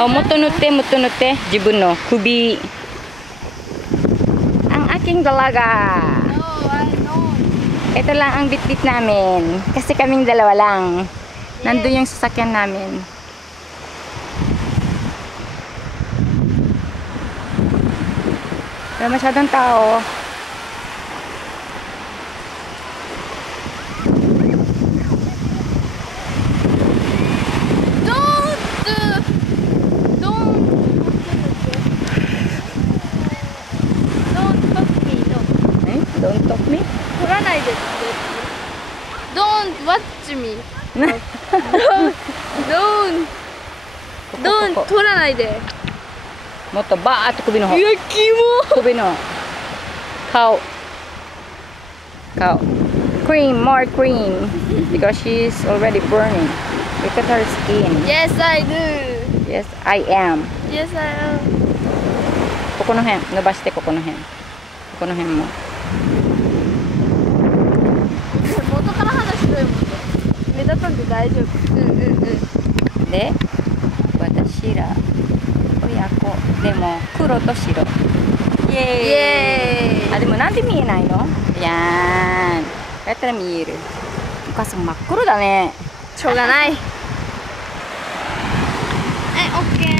Oh, mo to nutte,自分の首. Ang aking dalaga. No, I know. Ito lang ang bitbit namin. Kasi kaming dalawa lang. Nandun yung sasakyan namin. Wala masyadong tao. Don't talk me? 取らないでって。Don't watch me. Don't 取らないで。もっとバーッと首の方。いや、キモ。首の顔。Cream, more cream. Because she's already burning. Look at her skin. Yes, I do. Yes, I am. Yes, I am. ここの辺、伸ばしてここの辺。ここの辺も。元から話しろよ、もっと。目立たんで大丈夫。で、私ら親子でも黒と白。イエーイ。イエーイ。あ、でもなんで見えないの？いやーん。こうやったら見える。お母さん真っ黒だね。しょうがない。はい、オッケー。